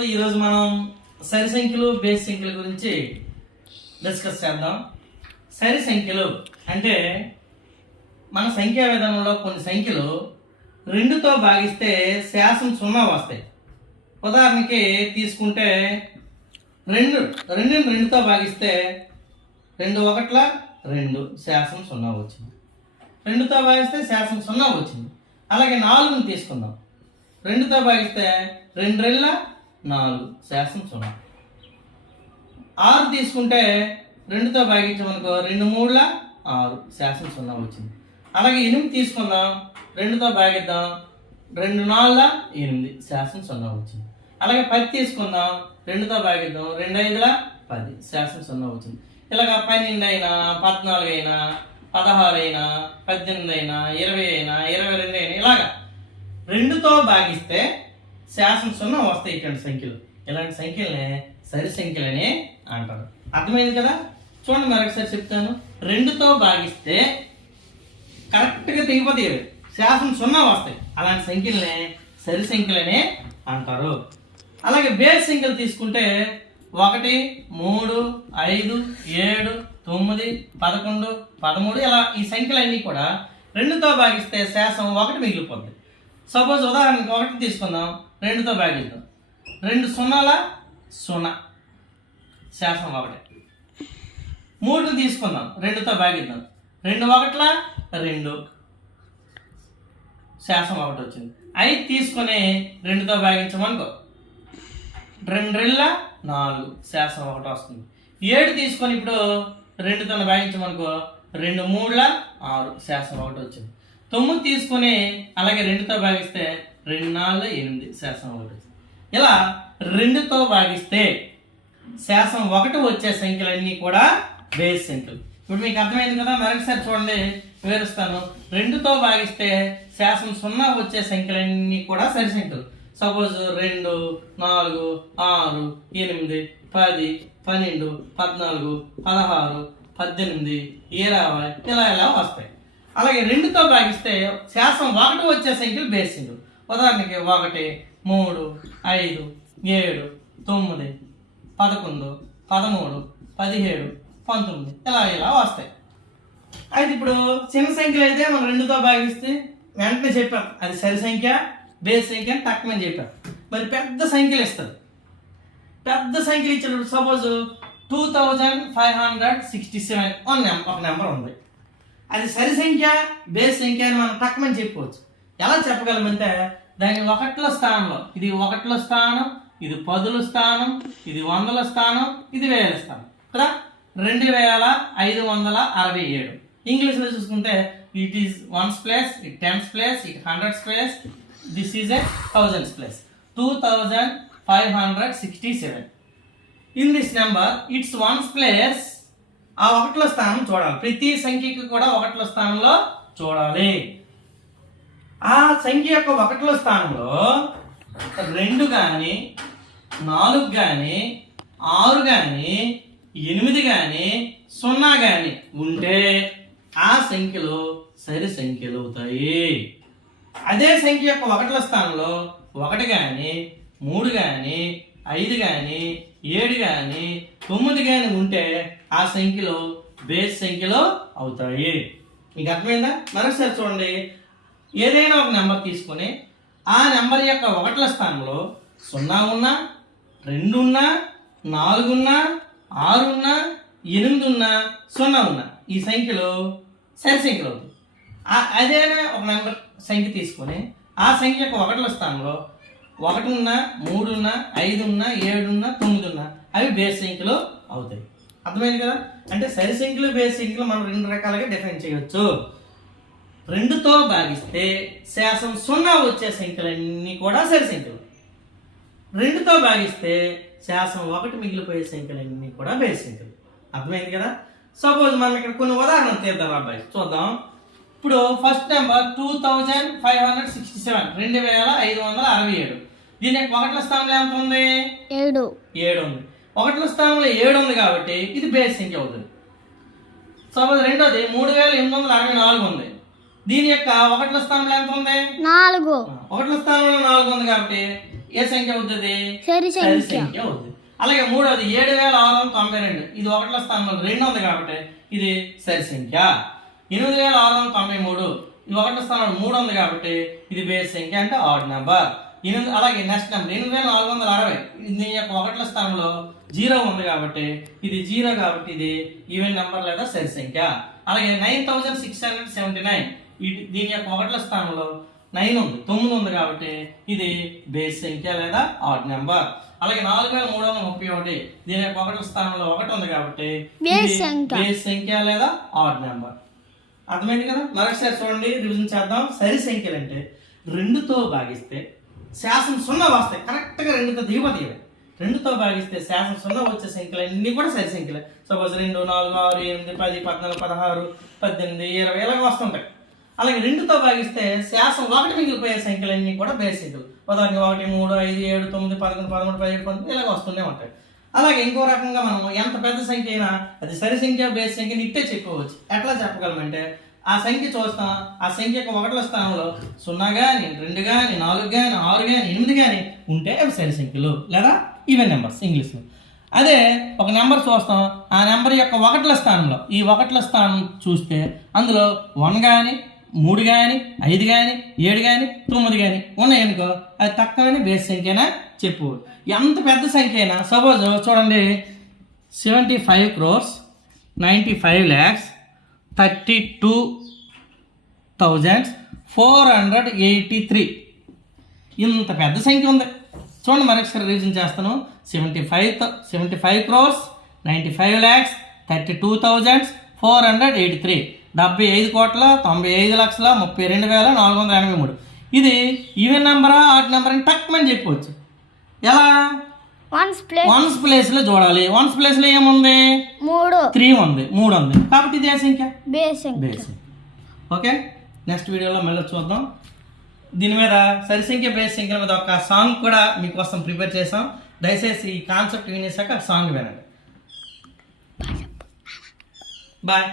వీడియోలో ఈరోజు మనం సరి సంఖ్యలు బేస్ సంఖ్యల గురించి డిస్కస్ చేద్దాం. సరి సంఖ్యలు అంటే మన సంఖ్యా విధానంలో కొన్ని సంఖ్యలు రెండుతో భాగిస్తే శాసం సున్నా వస్తాయి. ఉదాహరణకి తీసుకుంటే రెండు రెండుని రెండుతో భాగిస్తే రెండు ఒకట్ల రెండు శాసం సున్నా వచ్చింది. రెండుతో భాగిస్తే శాసం సున్నా వచ్చింది. అలాగే నాలుగుని తీసుకుందాం. రెండుతో భాగిస్తే రెండు రెళ్ళ నాలుగు శాసం సున్నా. ఆరు తీసుకుంటే రెండుతో భాగించమనుకో రెండు మూడుల ఆరు శాసం సున్నా వచ్చింది. అలాగే ఎనిమిది తీసుకుందాం రెండుతో భాగిద్దాం రెండు నాలుగుల ఎనిమిది శాసం సున్నా వచ్చింది. అలాగే పది తీసుకుందాం రెండుతో భాగిద్దాం రెండు ఐదుల పది శాసం సున్నా వచ్చింది. ఇలాగ పన్నెండు అయినా పద్నాలుగు అయినా పదహారు అయినా పద్దెనిమిది అయినా ఇరవై అయినా ఇరవై రెండు అయినా ఇలాగా రెండుతో భాగిస్తే శాసం సున్నా వస్తాయి ఇటువంటి సంఖ్యలు. ఇలాంటి సంఖ్యలనే సరి సంఖ్యలని అంటారు. అర్థమైంది కదా? చూడండి మరొకసారి చెప్తాను. రెండుతో భాగిస్తే కరెక్ట్గా దిగిపోతే శాసన శాసం సున్నా వస్తాయి. అలాంటి సంఖ్యలనే సరి సంఖ్యలనే అంటారు. అలాగే బేస్ సంఖ్యలు తీసుకుంటే ఒకటి మూడు ఐదు ఏడు తొమ్మిది పదకొండు పదమూడు ఇలా ఈ సంఖ్యలన్నీ కూడా రెండుతో భాగిస్తే శాసం ఒకటి మిగిలిపోద్ది. సపోజ్ ఉదాహరణకి ఒకటి తీసుకుందాం. రెండుతో భాగిద్దాం రెండు సున్నాల? సున్నా. శాసం ఒకటి. మూడు తీసుకుందాం. రెండుతో భాగిద్దాం రెండు ఒకట్ల? రెండు. శాసం ఒకటి వచ్చింది. ఐదు తీసుకొని రెండుతో భాగించమనుకో రెండు రెళ్ళ నాలుగు. శాసం ఒకటి వస్తుంది. ఏడు తీసుకొని ఇప్పుడు రెండుతో భాగించమనుకో రెండు మూడుల? ఆరు. శాసం ఒకటి వచ్చింది. తొమ్మిది తీసుకొని అలాగే రెండుతో భాగిస్తే రెండు నాలుగు ఎనిమిది శాసం ఒకటి ఇలా రెండుతో భాగిస్తే శాసం ఒకటి వచ్చే సంఖ్యలన్నీ కూడా బేస్ సంఖ్యలు. ఇప్పుడు మీకు అర్థమైంది కదా మరొకసారి చూడండి వివరిస్తాను. రెండుతో భాగిస్తే శాసం సున్నా వచ్చే సంఖ్యలన్నీ కూడా సరి సంఖ్యలు. సపోజ్ రెండు నాలుగు ఆరు ఎనిమిది పది పన్నెండు పద్నాలుగు పదహారు పద్దెనిమిది ఇరవై ఇలా ఇలా వస్తాయి. అలాగే రెండుతో భాగిస్తే శాసం ఒకటి వచ్చే సంఖ్యలు బేస్ సంఖ్యలు. ఉదాహరణకి ఒకటి మూడు ఐదు ఏడు తొమ్మిది పదకొండు పదమూడు పదిహేడు పంతొమ్మిది. ఇలా ఇలా వస్తాయి. అయితే ఇప్పుడు చిన్న సంఖ్యలు అయితే మనం రెండుతో భాగిస్తే వెంటనే చెప్పాం. అది సరి సంఖ్య బేస్ సంఖ్య అని తక్కువని చెప్పాం. మరి పెద్ద సంఖ్యలు ఇస్తారు. పెద్ద సంఖ్యలు ఇచ్చినప్పుడు suppose two thousand five hundred sixty seven ఒక నెంబర్ ఉంది. అది సరి సంఖ్య బేస్ సంఖ్య అని మనం తక్కువని చెప్పుకోవచ్చు ఎలా చెప్పగలమంటే దానికి ఒకట్ల స్థానంలో ఇది ఒకట్ల స్థానం ఇది పదుల స్థానం ఇది వందల స్థానం ఇది వేల స్థానం కదా? రెండు వేల ఐదు వందల అరవై ఏడు. ఇంగ్లీష్లో చూసుకుంటే it is ones place it tens place it hundreds place this is a thousands place two thousand five hundred sixty seven in this number it's ones place ఆ ఒకట్ల స్థానం చూడాలి. ప్రతి సంఖ్యకి కూడా ఒకట్ల స్థానంలో చూడాలి. ఆ సంఖ్య యొక్క ఒకట్ల స్థానంలో రెండు కానీ నాలుగు కానీ ఆరు కానీ ఎనిమిది కానీ సున్నా కానీ ఉంటే ఆ సంఖ్యలు సరి సంఖ్యలు అవుతాయి. అదే సంఖ్య యొక్క ఒకటిల స్థానంలో ఒకటి కానీ మూడు కానీ ఐదు కానీ ఏడు కానీ తొమ్మిది కానీ ఉంటే ఆ సంఖ్యలో బేస్ సంఖ్యలో అవుతాయి. మీకు అర్థమైందా? మరొకసారి చూడండి. ఏదైనా ఒక నెంబర్ తీసుకొని ఆ నెంబర్ యొక్క ఒకట్ల స్థానంలో సున్నా ఉన్నా రెండు ఉన్నా నాలుగు ఉన్నా ఆరు ఉన్నా ఎనిమిది ఉన్నా సున్నా ఉన్నా ఈ సంఖ్యలో సరి సంఖ్యలు అవుతాయి. ఆ- అదేనా ఒక నెంబర్ సంఖ్య తీసుకొని ఆ సంఖ్య యొక్క ఒకట్ల స్థానంలో ఒకటి ఉన్నా మూడు ఉన్నా ఐదు ఉన్నా ఏడు ఉన్నా తొమ్మిది ఉన్నా అవి బేస్ సంఖ్యలు అవుతాయి. అర్థమైంది కదా? అంటే సరి సంఖ్యలు బేస్ సంఖ్యలు మనం రెండు రకాలుగా డిఫైన్ చేయవచ్చు రెండుతో భాగిస్తే శాసం సున్నా వచ్చే సంఖ్యలన్నీ కూడా సరి సంఖ్యలు. రెండుతో భాగిస్తే శాసం ఒకటి మిగిలిపోయే సంఖ్యలన్నీ కూడా బేస్ సంఖ్యలు. అర్థమైంది కదా? సపోజ్ మనం ఇక్కడ కొన్ని ఉదాహరణలు తీద్దాం అబ్బాయి. చూద్దాం. ఇప్పుడు first number two thousand five hundred sixty seven. రెండు వేల ఐదు వందల అరవై ఏడు. దీని యొక్క ఒకట్ల స్థానంలో ఎంత ఉంది? ఏడు. ఏడు ఉంది. ఒకట్ల స్థానంలో ఏడు ఉంది కాబట్టి ఇది బేస్ సంఖ్య అవుతుంది. సపోజ్ రెండోది మూడు వేల ఎనిమిది వందల అరవై నాలుగు ఉంది. దీని యొక్క ఒకట్ల స్థానంలో ఎంత ఉంది? నాలుగు. ఒకట్ల స్థానంలో నాలుగు ఉంది కాబట్టి ఏ సంఖ్య అవుతుంది సరి సంఖ్య. అవుతుంది అలాగే మూడవది ఏడు వేల ఆరు వందల తొంభై రెండు. ఇది ఒకట్ల స్థానంలో రెండు ఉంది కాబట్టి ఇది సరి సంఖ్య. ఎనిమిది వేల ఆరు వందల తొంభై మూడు. ఇది ఒకట్ల స్థానంలో మూడు ఉంది కాబట్టి ఇది బేస్ సంఖ్య అంటే ఆడ్ నెంబర్. ఎనిమిది అలాగే నెక్స్ట్ నెంబర్ ఎనిమిది వేల నాలుగు వందల అరవై. దీని యొక్క ఒకట్ల స్థానంలో జీరో ఉంది కాబట్టి ఇది జీరో కాబట్టి ఇది ఈవెన్ నెంబర్ లేదా సరి సంఖ్య. అలాగే nine thousand six hundred seventy nine. దీని యొక్క ఒకట్ల స్థానంలో నైన్ ఉంది తొమ్మిది ఉంది కాబట్టి ఇది బేస్ సంఖ్య లేదా ఆడ్ నెంబర్. అలాగే నాలుగు వేల మూడు వందల ముప్పై ఒకటి దీని యొక్క ఒకటి స్థానంలో ఒకటి ఉంది కాబట్టి బేస్ సంఖ్య. లేదా ఆడ్ నెంబర్. అర్థమైంది కదా? మరొకసారి చూడండి రివిజన్ చేద్దాం. సరి సంఖ్యలు అంటే రెండుతో భాగిస్తే శాసనం సున్నా వస్తాయి. కరెక్ట్గా రెండుతో దిగుమతి రెండుతో భాగిస్తే శాసనం సున్నా వచ్చే సంఖ్యలు అన్నీ కూడా సరి సంఖ్యలే. సపోజ్ రెండు నాలుగు ఆరు ఎనిమిది పది పద్నాలుగు పదహారు పద్దెనిమిది ఇరవై ఇలాగ వస్తుంటాయి. అలాగే రెండుతో భాగిస్తే శాసం ఒకటి మిగిలిపోయే సంఖ్యలన్నీ కూడా బేసిక్. ఉదాహరణకి ఒకటి మూడు ఐదు ఏడు తొమ్మిది పదకొండు పదమూడు పదిహేడు పంతొమ్మిది ఇలాగ వస్తూనే ఉంటాయి. అలాగే ఇంకో రకంగా మనం ఎంత పెద్ద సంఖ్య అయినా అది సరి సంఖ్య బేస్ సంఖ్యని ఇట్టే చెప్పుకోవచ్చు. ఎట్లా చెప్పగలమంటే ఆ సంఖ్య చూస్తాం ఆ సంఖ్య యొక్క ఒకట్ల స్థానంలో సున్నా కానీ రెండు కానీ నాలుగు కానీ ఆరు కానీ ఎనిమిది కానీ ఉంటే అవి సరి సంఖ్యలు లేదా ఈవెన్ నెంబర్స్ ఇంగ్లీష్లో అదే ఒక నెంబర్ చూస్తాం ఆ నెంబర్ యొక్క ఒకట్ల స్థానంలో ఈ ఒకట్ల స్థానం చూస్తే అందులో వన్ కానీ మూడు కానీ ఐదు కానీ ఏడు కానీ తొమ్మిది కానీ ఉన్నాయనుకో అది తక్కువైన బేస్ సంఖ్యనా చెప్పు. ఎంత పెద్ద సంఖ్య అయినా సపోజ్ చూడండి seventy five crores ninety five lakhs thirty two thousands four hundred eighty three. ఇంత పెద్ద సంఖ్య ఉంది. చూడండి మరొకసారి రీజన్ చేస్తాను. Seventy five seventy five crores ninety five lakhs thirty two thousands four hundred eighty three. డెబ్బై ఐదు కోట్ల తొంభై ఐదు లక్షల ముప్పై రెండు వేల నాలుగు వందల ఎనభై మూడు. ఇది ఈవెన్ నెంబరా ఆట్ నెంబర్ అని టక్మని చెప్పవచ్చు. ఎలా? వన్స్ ప్లేస్ వన్స్ ప్లేస్లో చూడాలి. వన్స్ ప్లేస్లో ఏముంది? మూడు. త్రీ ఉంది. మూడు ఉంది. కాబట్టి ఇది సంఖ్య? బేస్ సంఖ్య. Base okay? నెక్స్ట్ వీడియోలో మళ్ళీ చూద్దాం. దీని మీద సరి సంఖ్య బేస్ సంఖ్యల మీద ఒక సాంగ్ కూడా మీకోసం ప్రిపేర్ చేసాం దయచేసి ఈ కాన్సెప్ట్ వినేసాక సాంగ్ వినండి. బాయ్.